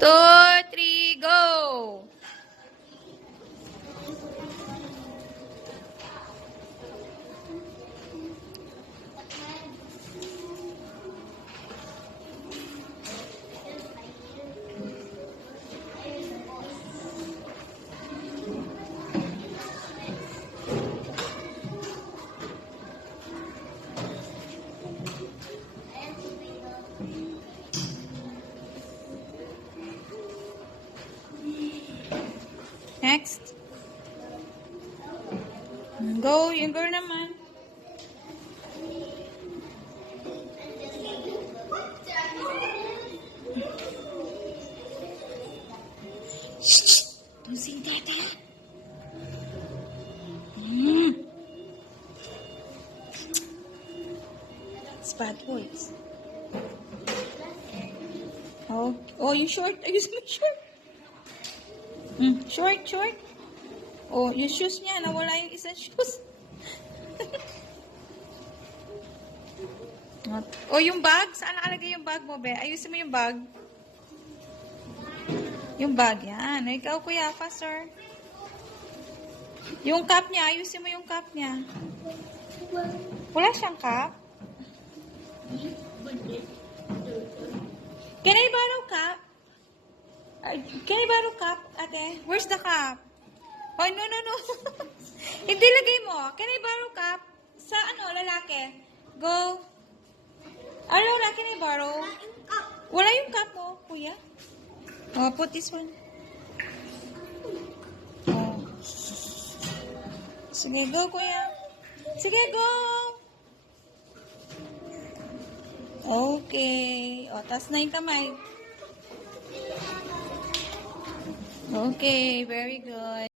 2, 3, go! Next. Go, yung girl naman. Shh! Don't sing that, ha? It's bad boys. Oh, you short? Ayos mo short. Short. Oh, yung shoes niya, nawala yung isang shoes. Oh, yung bag? Saan nakalagay yung bag mo, be? Ayusin mo yung bag. Yung bag, yan. Ikaw, kuya, faster. Yung cup niya, ayusin mo yung cup niya. Wala siyang cup? Can I borrow cup? Can I borrow cup, ate? Where's the cup? Oh, no. Hindi, lagay mo. Can I borrow cup? Sa lalaki? Go. Laura, can I borrow? Wala yung cup mo, kuya. Oh, put this one. Oh. Sige, go, kuya. Sige, go. Okay. O, taas na yung kamay. Okay, very good.